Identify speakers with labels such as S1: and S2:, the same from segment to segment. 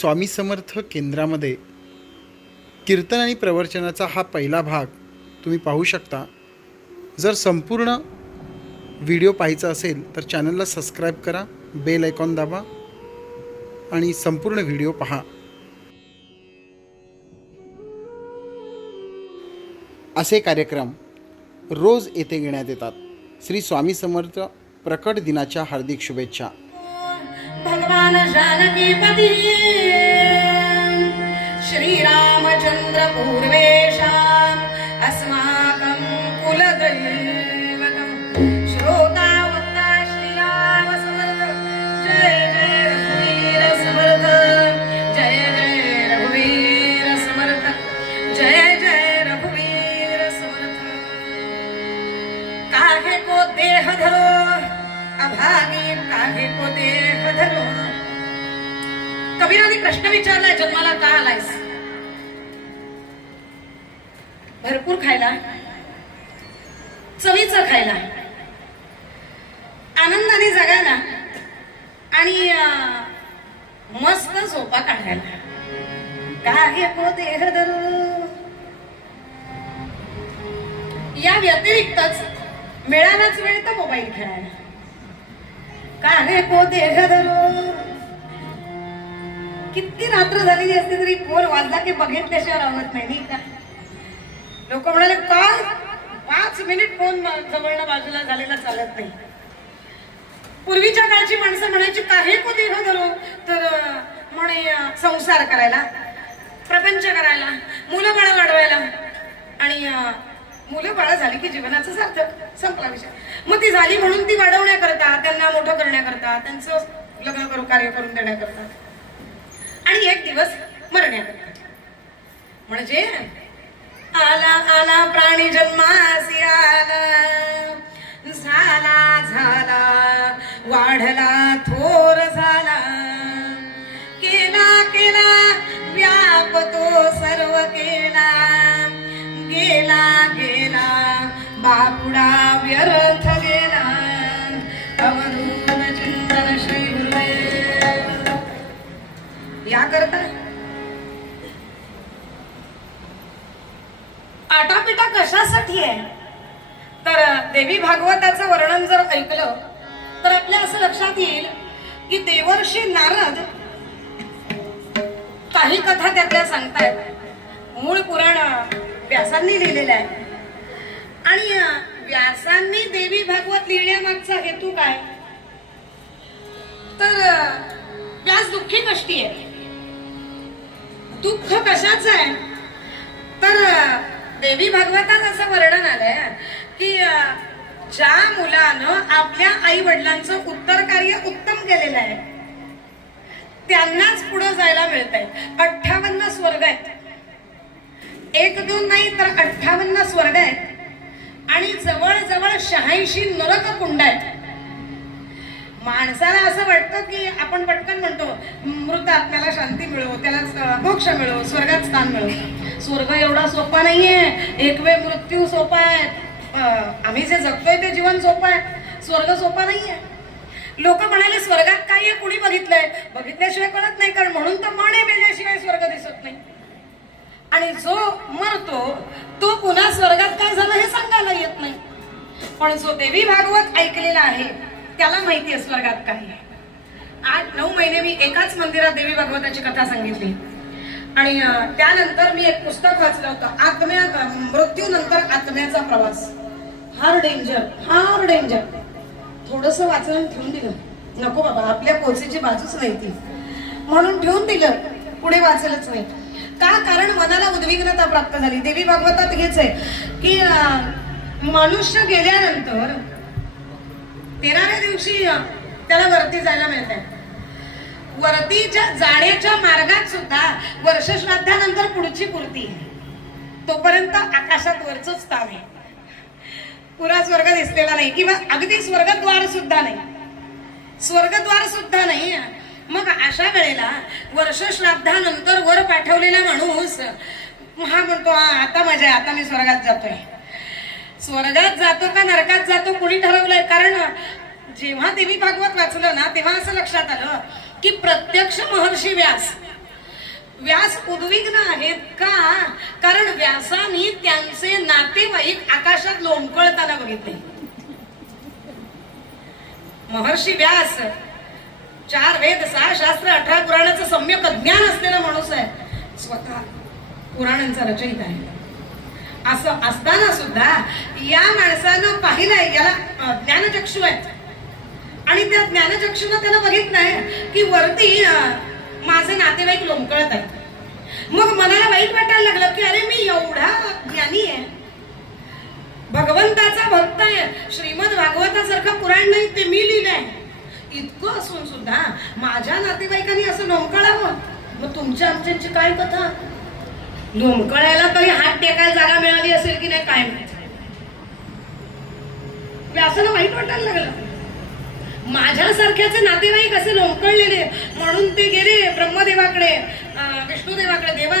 S1: स्वामी समर्थ केंद्रामध्ये कीर्तन आणि प्रवचनाचा हा पहिला भाग तुम्ही पाहू शकता. जर संपूर्ण व्हिडिओ पाहायचा असेल तर चॅनलला सबस्क्राईब करा बेल आयकॉन दाबा आणि संपूर्ण व्हिडिओ पहा. असे कार्यक्रम रोज येथे घेण्यात येतात. श्री स्वामी समर्थ प्रकट दिनाच्या हार्दिक शुभेच्छा.
S2: भगवान जानकीपती. श्रीरामचंद्र पूर्वेशाम् अस्माकं कुलदैवतं श्रोतावत्ता श्रीराम समर्थ जय जय रघुवीर समर्थ। जय जय रघुवीर समर्थ। जय जय रघुवीर समर्थ। काहे को देह धरो? अभागी काहे को देह धरो? कबीराने प्रश्न विचारलाय जन्माला का आलायस? भरपूर खायला. चवीचं खायला. आनंदाने जगायला. आणि मस्त झोपा काढायला. काय को देह या व्यतिरिक्तच मिळालाच वेळ तर मोबाईल खेळायला. काय को देह धरू किती रात्र झालेली असते तरी फोन वाजला की बघितल्याशिवाय राहत नाही का? लोक म्हणाले काय पाच मिनिट फोन जवळनं बाजूला झालेला चालत नाही. पूर्वीच्या काळची माणसं म्हणायची काही कोणी धरू तर म्हणे संसार करायला प्रपंच करायला मुलं बाळ वाढवायला. आणि मुलं बाळ झाली की जीवनाचं सार्थक संपला विषय. मग ती झाली म्हणून ती वाढवण्याकरता त्यांना मोठं करण्याकरता त्यांचं लग्न करू कार्य करून देण्याकरता. आणि एक दिवस मरण्याकरता. म्हणजे आला आला प्राणी जन्मासी आला झाला झाला वाढला थोर झाला. केला केला व्याप तो सर्व केला. गेला गेला बापुडा व्यर्थ गेला. अवधूत चिंतन श्री या याकरता आटापिटा कशासाठी आहे? तर देवी भागवताचं वर्णन जर ऐकलं तर आपल्या असं लक्षात येईल की देवर्षी नारद काही कथा त्यातल्या सांगतायत. मूळ पुराण व्यासांनी लिहिलेलं आहे. आणि व्यासांनी देवी भागवत लिहिण्यामागचा हेतू काय? तर व्यास दुःखी कष्टी आहे. दुःख कशाचं आहे? तर देवी भागवतात असं वर्णन आलंय की ज्या मुलानं आपल्या आई वडिलांचं उत्तर कार्य उत्तम केलेलं आहे त्यांनाच पुढे जायला मिळत आहे अठ्ठावन्न स्वर्ग आहेत. एक दोन नाही तर अठ्ठावन्न स्वर्ग आहेत. आणि जवळजवळ शहाऐंशी नरक कुंड आहेत. माणसाला असं वाटतं की आपण पटकन म्हणतो मृत आत्म्याला शांती मिळो त्याला मोक्ष मिळो स्वर्गात स्थान मिळव स्वर्ग एवढा सोपा नाहीये. एक वेळ मृत्यू सोपा आहे. आम्ही जे जगतोय ते जीवन सोपं आहे. स्वर्ग सोपा नाहीये. लोक म्हणाले स्वर्गात काय आहे कुणी बघितलंय? बघितल्याशिवाय कळत नाही कारण म्हणून तर मने मेल्याशिवाय स्वर्ग दिसत नाही. आणि जो मरतो तो पुन्हा स्वर्गात काय झालं हे सांगायला येत नाही. पण जो देवी भागवत ऐकलेला आहे त्याला माहिती आहे स्वर्गात काय आहे. आठ नऊ महिने मी एकाच मंदिरात देवी भागवताची कथा सांगितली. आणि त्यानंतर मी एक पुस्तक वाचलं होतं आत्म्या मृत्यूनंतर आत्म्याचा प्रवास. हार डेंजर हार डेंजर. थोडस वाचलं ठेवून दिलं. नको बाबा आपल्या पोचेची बाजूच नाही ती. म्हणून ठेवून दिलं. पुढे वाचलंच नाही. का? कारण मनाला उद्विग्नता प्राप्त झाली. देवी भागवतात हेच आहे की मनुष्य गेल्यानंतर तेराव्या दिवशी त्याला वरती जायला मिळत आहे वरतीच्या जाण्याच्या मार्गात सुद्धा वर्षश्राद्धानंतर पुढची पूर्ती. तोपर्यंत आकाशात वरच स्थान आहे. पुरा स्वर्ग दिसलेला नाही किंवा अगदी स्वर्गद्वार सुद्धा नाही. स्वर्गद्वार सुद्धा नाही. मग अशा वेळेला वर्षश्राद्धानंतर वर पाठवलेला माणूस हा म्हणतो "हा, आता मजा आहे आता मी स्वर्गात जातोय. स्वर्गात जातो का नरकात जातो कोणी ठरवलंय? कारण जेव्हा देवी भागवत वाचलं ना तेव्हा असं लक्षात आलं की प्रत्यक्ष महर्षी व्यास. व्यास उद्विग्न आहेत का? कारण व्यासानी त्यांचे नातेवाईक आकाशात लोंबकळताना बघितले. महर्षी व्यास चार वेद सहा शास्त्र अठरा पुराणाचं सम्यक ज्ञान असलेला माणूस आहे. स्वतः पुराणांचा रचयित आहे. असं असताना सुद्धा या माणसानं पाहिलंय याला ज्ञानचक्षू आहे आणि त्या ज्ञानचक्षुनं त्याला बघितलंय की वरती माझं नातेवाईक लोंबकळत आहेत मग मनाला वाईट वाटायला लागलं की अरे मी एवढा ज्ञानी आहे. भगवंताचा भक्त आहे. श्रीमद भागवतासारखं पुराण नाही ते मी लिहिलंय. इतकं असून सुद्धा माझ्या नातेवाईकांनी असं लोंबकळावं. मग तुमच्या आमच्यांची काय कथा? लोंबकळायला तरी हात टेकायला जागा मिळाली असेल की नाही काय माहिती? व्यासाला म्हणजे वाईट वाटायला लागलं. माझ्यासारख्याचे नातेवाईक असे लोंबकळलेले म्हणून ते गेले ब्रह्मदेवाकडे. विष्णुदेवाकडे. देवा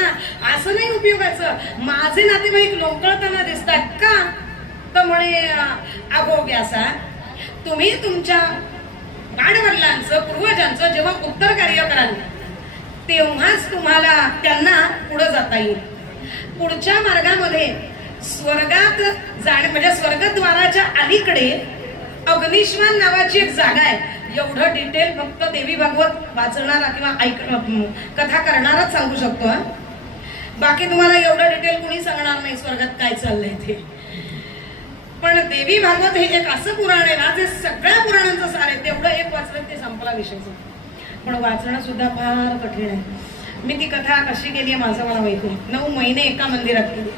S2: असं नाही उपयोगाचं. माझे नातेवाईक लोंबकळताना दिसतात का? तर म्हणे अं, अगो व्यासा तुम्ही तुमच्या वाडवडिलांचं पूर्वजांचं जेव्हा उत्तर कार्य कराल तेव्हाच तुम्हाला त्यांना पुढं जाता येईल. पुढच्या मार्गामध्ये स्वर्गात जाणे म्हणजे स्वर्गद्वाराच्या अलीकडे अग्निश्वान नावाची एक जागा आहे. एवढं डिटेल फक्त देवी भागवत वाचणारा किंवा ऐक कथा करणाराच सांगू शकतो हा? बाकी तुम्हाला एवढं डिटेल कुणी सांगणार नाही स्वर्गात काय चाललंय ते. पण देवी भागवत हे एक असं पुराण आहे ना जे सगळ्या पुराणांचं सार आहे तेवढं एक वाचलं ते संपला विषयचं पण वाचणं सुद्धा फार कठीण आहे. मी ती कथा कशी केली आहे माझं मला माहिती नऊ महिने एका मंदिरात केली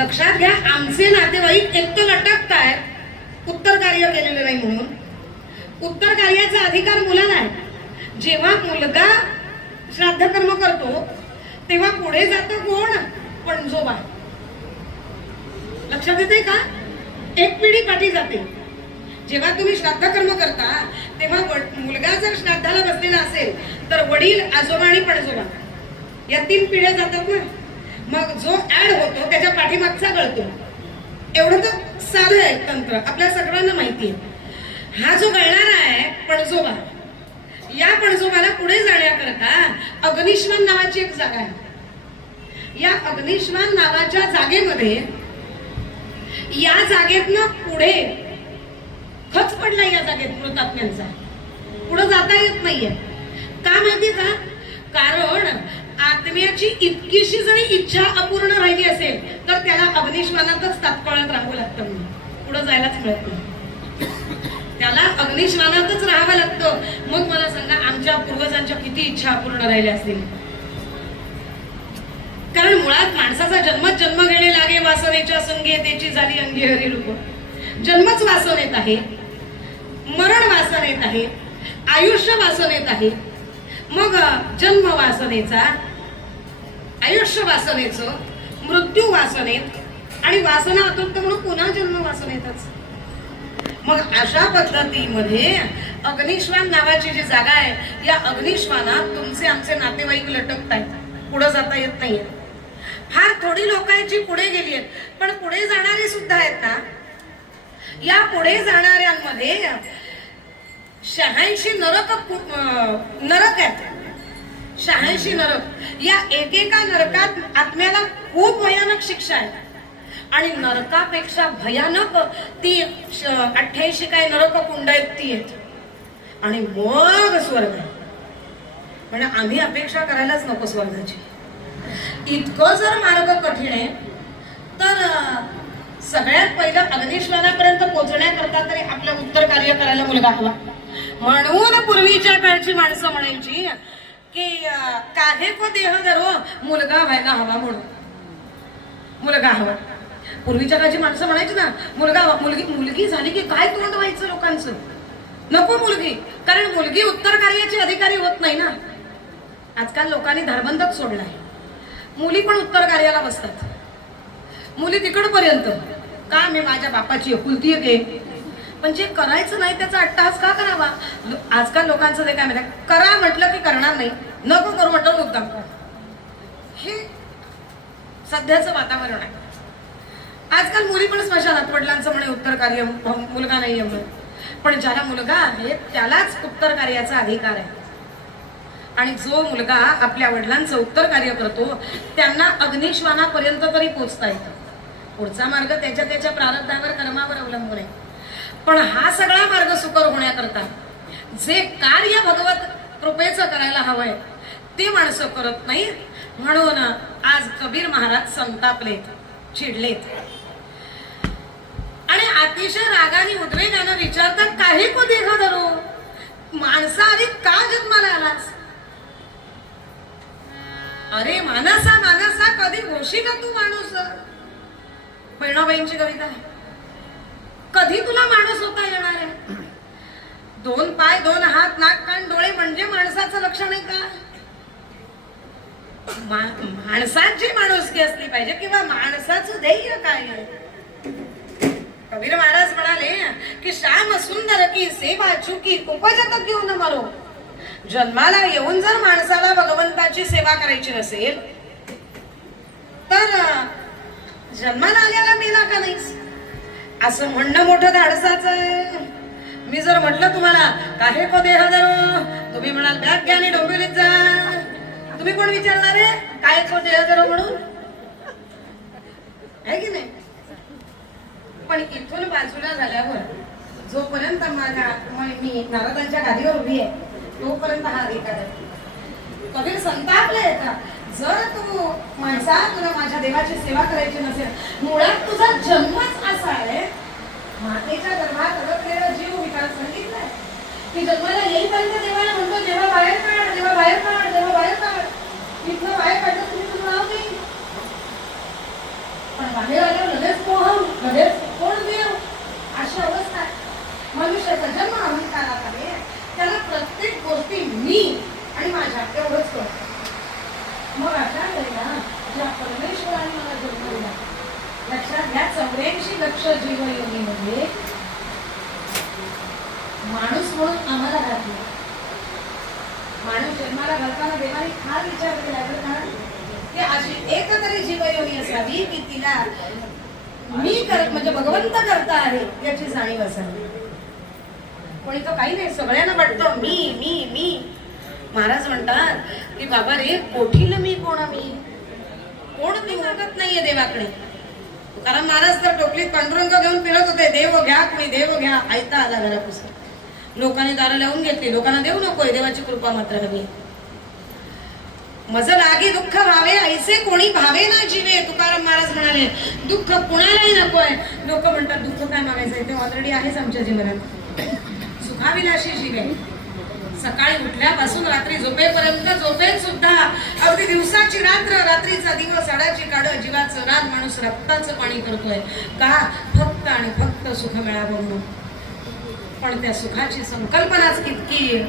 S2: लक्षात घ्या आमचे नातेवाईक एक तर लटकतायत. उत्तर कार्य केलेलं नाही म्हणून. उत्तर कार्याचा अधिकार मुलाला आहे. जेव्हा मुलगा श्राद्ध कर्म करतो तेव्हा पुढे जातो कोण? पणजोबा. लक्षात येते का? एक पिढी पाठी जाते. जेव्हा तुम्ही श्राद्ध कर्म करता तेव्हा मुलगा जर श्राद्धाला बसलेला असेल तर वडील आजोबा आणि पणजोबा. या तीन पिढ्या जातात ना? मग जो ऍड होतो त्याच्या पाठीमागचा गळतो. एवढं तर साधं आहे तंत्र. आपल्या सगळ्यांना माहिती आहे. हा जो गळणारा आहे पणजोबा या पणजोबाला पुढे जाण्याकरता अग्निश्वान नावाची एक जागा आहे. या अग्निश्वान नावाच्या जागेमध्ये या जागेतनं पुढे खच पडला या जागेत मृतात्म्यांचा. पुढे जाता येत नाहीये. का माहिती का? कारण आत्म्याची इतकीशी जरी इच्छा अपूर्ण राहिली असेल तर त्याला अग्निश्वानातच तात्काळात राहावं लागतं पुढे जायलाच मिळत नाही. त्याला अग्निश्वानातच राहावं लागतं. मग मला सांगा आमच्या पूर्वजांच्या किती इच्छा अपूर्ण राहिल्या असतील? कारण मुळात माणसाचा जन्मच जन्म घेणे लागे वासनेच्या संगे त्याची झाली अंगी हरी रूप. जन्मच वासनेत आहे मरण वासनेत आहे आयुष्य वासनेत आहे. मग जन्म वासनेचा आयुष्य वासनेचं मृत्यू वासनेत आणि वासना अतुक्त म्हणून पुन्हा जन्म वासनेतच. मग अशा पद्धतीमध्ये अग्निश्वान नावाची जी जागा आहे या अग्निश्वानात तुमचे आमचे नातेवाईक लटकत आहेत पुढे जाता येत नाहीये. फार थोडी लोक आहेत जी पुढे गेली आहेत पण पुढे जाणारे सुद्धा आहेत ना? या पुढे जाणाऱ्यांमध्ये शहाऐंशी नरक पु- नरक आहेत. शहाऐंशी नरक. या एकेका नरकात आत्म्याला खूप भयानक शिक्षा आहे. आणि नरकापेक्षा भयानक ती अठ्ठ्याऐंशी काय नरक कुंड आहेत ती आहेत. आणि मग स्वर्ग. म्हणजे आम्ही अपेक्षा करायलाच नको स्वर्गाची. इतकं जर मार्ग कठीण आहे तर सगळ्यात पहिलं अग्निश्वरापर्यंत पोहोचण्याकरता तरी आपलं उत्तर कार्य करायला मुलगा हवा. म्हणून पूर्वीच्या काळची माणसं म्हणायची की काहे को देह धरो मुलगा व्हायला हवा म्हणून. मुलगा हवा. पूर्वीच्या काळची माणसं म्हणायची ना मुलगा मुलगी मुलगी झाली की काय तोंड व्हायचं लोकांचं? नको मुलगी. कारण मुलगी उत्तर कार्याची अधिकारी होत नाही ना. आजकाल लोकांनी धारबंदच सोडला आहे. मुली पण उत्तर कार्याला बसतात. मुली तिकडपर्यंत. का मी माझ्या बापाची एकुलती एक आहे? पण जे करायचं नाही त्याचा अट्टहास का करावा? लो- आजकाल लोकांचं ते काय माहिती करा म्हटलं की करणार नाही. नको करू म्हटलं मुद्दाम हे सध्याचं वातावरण आहे. आजकाल मुली पण स्मशानात वडिलांचं म्हणे उत्तर कार्य मुलगा नाही म्हणून. पण ज्याला मुलगा आहे त्यालाच उत्तर कार्याचा अधिकार आहे. आणि जो मुलगा आपल्या वडिलांचं उत्तर कार्य करतो त्यांना अग्निश्वानापर्यंत तरी पोचता येतं. पुढचा मार्ग त्याच्या त्याच्या प्रारब्धावर कर्मावर अवलंबून आहे. पण हा सगळा मार्ग सुकर होण्याकरता जे कार्य भगवत कृपेचं करायला हवंय ते माणसं करत नाही म्हणून आज कबीर महाराज संतापलेत चिडलेत. आणि अतिशय रागाने उद्वेगानं विचारतात काही को देह धरू? माणसा आधी का जन्माला आलास? अरे मानसा मानसा कधी होशी का तू माणूस? बहिणाबाईंची कविता आहे. कधी तुला माणूस होता येणार आहे? दोन पाय दोन हात नाक कान डोळे म्हणजे माणसाचं लक्षण आहे का? माणसाची माणुसकी असली पाहिजे किंवा माणसाचं ध्येय काय आहे? कबीर महाराज म्हणाले की श्याम सुंदर की सेवा चुकी उपजत घेऊन मरो. जन्माला येऊन जर माणसाला भगवंताची सेवा करायची नसेल तर जन्माला आल्याला मेला का नाहीस? असं म्हणणं मोठं धाडसाचं आहे. मी जर म्हटलं तुम्हाला काहे को देह धरो? तुम्ही म्हणाल बॅग घ्या आणि डोंबिवलीत जा. तुम्ही कोण विचारणार आहे? काय को देह धरो म्हणून? आहे की नाही? पण इथून बाजूला झाल्यावर जोपर्यंत माझ्या मी नारदांच्या गादीवर उभी आहे तोपर्यंत हा अधिकार आहे. कबीर संतापले का जर तू माणसा तुला माझ्या देवाची सेवा करायची नसेल मुळात तुझा जन्मच असा आहे मातेच्या गर्भात अडकलेला जीव विकास सांगितलाय. की जन्माला येईपर्यंत देवाला म्हणतो जेव्हा बाहेर काढ जेव्हा बाहेर काढ जेव्हा बाहेर काढ. तिथनं बाहेर काढलं तुम्ही तुझं नाव देईल पण बाहेर आल्यावर लगेच पोहम लगेच कोण देव? अशी अवस्था आहे. मनुष्याचा जन्म अहंकारात आहे. त्याला प्रत्येक गोष्टी मी आणि माझ्या एवढंच करतो मग अशा वेळेला ज्या परमेश्वराने मला जन्मला. लक्षात घ्या चौऱ्याऐंशी लक्ष जीवयोगीमध्ये माणूस म्हणून आम्हाला घातलं. माणूस जन्माला घालताना देवाने फार विचार केला बरं का की अशी एक तरी असावी की तिला मी कर म्हणजे भगवंत करता आहे याची जाणीव असावी. कोणी तो काही नाही सगळ्यांना वाटतं मी मी मी. महाराज म्हणतात की बाबा रे कोठील मी कोण मी कोण मी मागत नाहीये देवाकडे? कारण महाराज तर टोपलीत पांडुरंग घेऊन फिरत होते. देव घ्या कोणी देव घ्या ऐता आला घरापासून. लोकांनी दारं लावून घेतली. लोकांना देऊ नकोय देवाची कृपा मात्र हवी मज लागे दुःख भावे ऐसे कोणी भावे ना जीवे. तुकाराम महाराज म्हणाले दुःख कुणालाही नकोय. लोक म्हणतात दुःख काय मागायचंय? ते ऑलरेडी आहेच आमच्या जीवनात. सुखाविलाशी जीवे. सकाळी उठल्यापासून रात्री झोपेपर्यंत झोपेत सुद्धा. अगदी दिवसाची रात्र रात्रीचा दिवस अडाची काढ जीवाचं राग माणूस रक्ताचं पाणी करतोय. का? फक्त आणि फक्त सुख मिळावं म्हणून. पण त्या सुखाची संकल्पनाच कितकी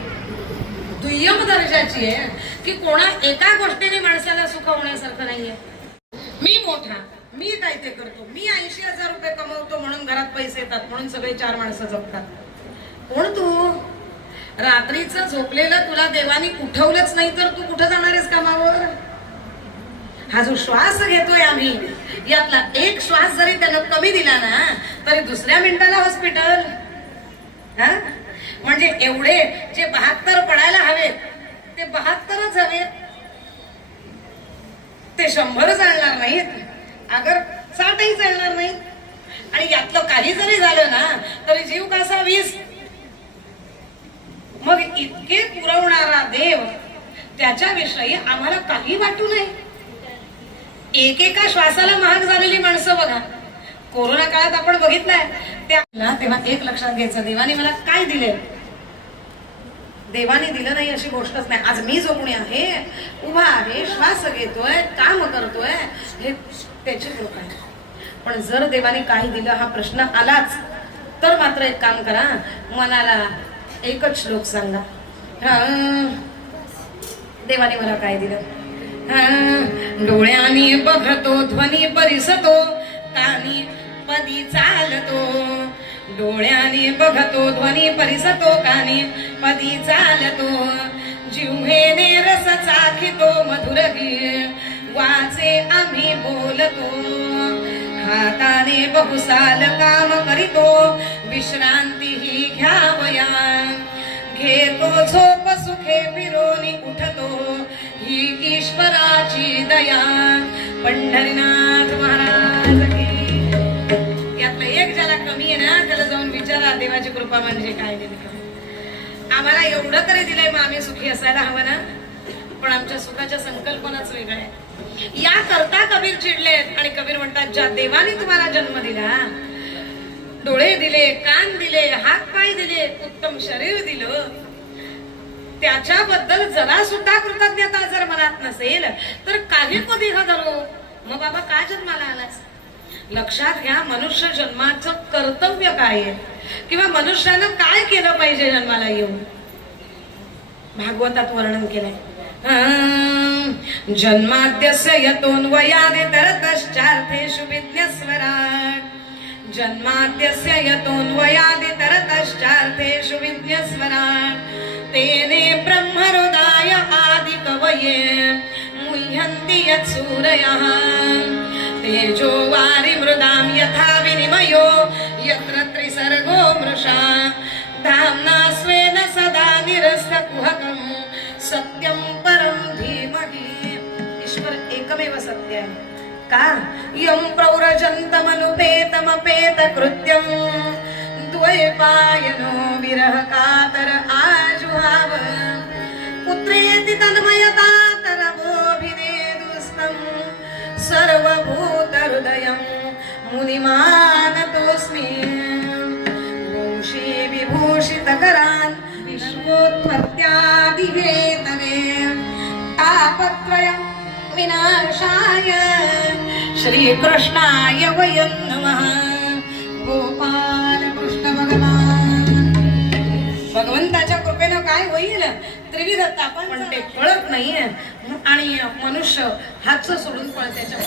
S2: दुय्यम दर्जाची आहे की कोणा एका गोष्टीने माणसाला सुख होण्यासारखं नाहीये. मी मोठा मी काय ते करतो. मी ऐंशी हजार रुपये कमवतो म्हणून घरात पैसे येतात म्हणून सगळे चार माणसं जपतात. कोण तू? रात्रीचं झोपलेलं तुला देवानी उठवलंच नाही तर तू कुठं जाणार आहेस कामावर? हा जो श्वास घेतोय आम्ही यातला एक श्वास जरी त्यानं कमी दिला ना तरी दुसऱ्या मिनिटाला हॉस्पिटल. हा? म्हणजे एवढे जे बहात्तर पडायला हवेत ते बहात्तरच हवेत. ते शंभर चालणार नाहीत. अगर साठही चालणार नाही आणि यातलं काही जरी झालं ना तरी जीव कसा वीस? इतके पुरवणारा देव त्याच्याविषयी आम्हाला काही वाटू नये. एकेका श्वासाला महाग झालेली माणसं बघा. कोरोना काळात आपण बघितलंय. त्याला तेव्हा एक लक्षात घ्यायचं देवाने मला काय दिले? देवाने दिलं नाही अशी गोष्टच नाही. आज मी जो कोणी आहे उभा आहे श्वास घेतोय काम करतोय हे त्याची लोक आहे पण जर देवाने काही दिलं हा प्रश्न आलाच तर मात्र एक काम करा मनाला एकच श्लोक सांगा. देवाने मला काय दिलं? हं, डोळ्यानी बघतो ध्वनी परिसतो कानी पदी चालतो. डोळ्याने बघतो ध्वनी परिसतो कानी पदी चालतो. जिव्हेने रस चाखितो मधुर वाचे आम्ही बोलतो. हाताने बहुसाल काम करीतो. विश्रांती ही घ्यावया. घेतो झोप सुखे फिरोनी उठतो. ही ईश्वराची दया. पंढरीनाथ महाराज यातलं एक ज्याला कमी आहे ना त्याला जाऊन विचारा देवाची कृपा म्हणजे काय आम्हाला एवढं तरी दिलंय मग आम्ही सुखी असायला हवं ना. पण आमच्या सुखाच्या संकल्पनाच वेगळ्या आहे. या करता कबीर चिडलेत आणि कबीर म्हणतात ज्या देवाने तुम्हाला जन्म दिला डोळे दिले कान दिले हात पाय दिले उत्तम शरीर दिलं त्याच्याबद्दल जरा सुद्धा कृतज्ञता जर मनात नसेल तर काही कधी हा धरो. मग बाबा का जन्माला आलास? लक्षात घ्या मनुष्य जन्माचं कर्तव्य काय आहे? किंवा मनुष्यानं काय केलं पाहिजे जन्माला येऊन? भागवतात वर्णन केलंय. जन्माद्यस्य यतोन्वयादि तरतश्चार्थेषु विज्ञस्वराट्। जन्माद्यस्य यतोन्वयादि तरतश्चार्थेषु विज्ञस्वराट्। तेने ब्रह्महृदाय आदिकवये मुह्यन्ति यत्सूरयः तेजो वारिमृदां यथा विनिमयो यत्र त्रिसर्गो मृषा। धाम्ना स्वेन सदा निरस्तकुहकम् सत्यं ईश्वर एकमेव सत्य। का? यं प्रौरजन्तमनुपेतमपेतकृत्यं द्वैपायनो विरह कातर आजुहाव। पुत्रेति तन्मयता तरवोभिनेदुस्तं सर्वभूतहृदयं मुनिमानतोऽस्मि। वंशी विभूषितकरान् विश्वोत्पत्त्यादिहेतवे तापत्रयम् विनाशाय। श्रीकृष्णाय वयं नमः। गोपाल कृष्ण भगवान। भगवंताच्या कृपेनं काय होईल? त्रिविध तापण पण ते कळत नाहीये. आणि मनुष्य हातच सोडून पळत त्याच्या